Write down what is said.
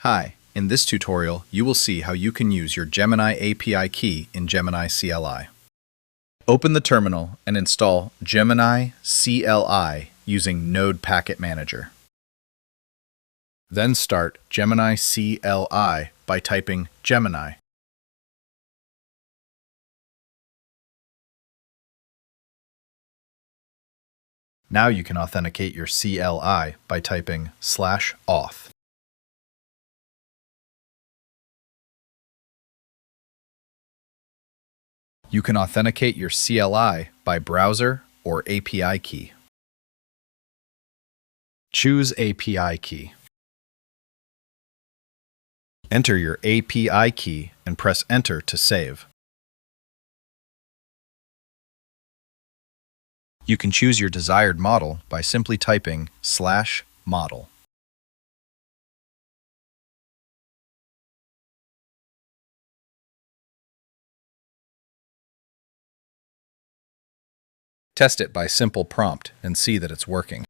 Hi, in this tutorial, you will see how you can use your Gemini API key in Gemini CLI. Open the terminal and install Gemini CLI using Node Packet Manager. Then start Gemini CLI by typing Gemini. Now you can authenticate your CLI by typing /auth. You can authenticate your CLI by browser or API key. Choose API key. Enter your API key and press Enter to save. You can choose your desired model by simply typing /model. Test it by simple prompt and see that it's working.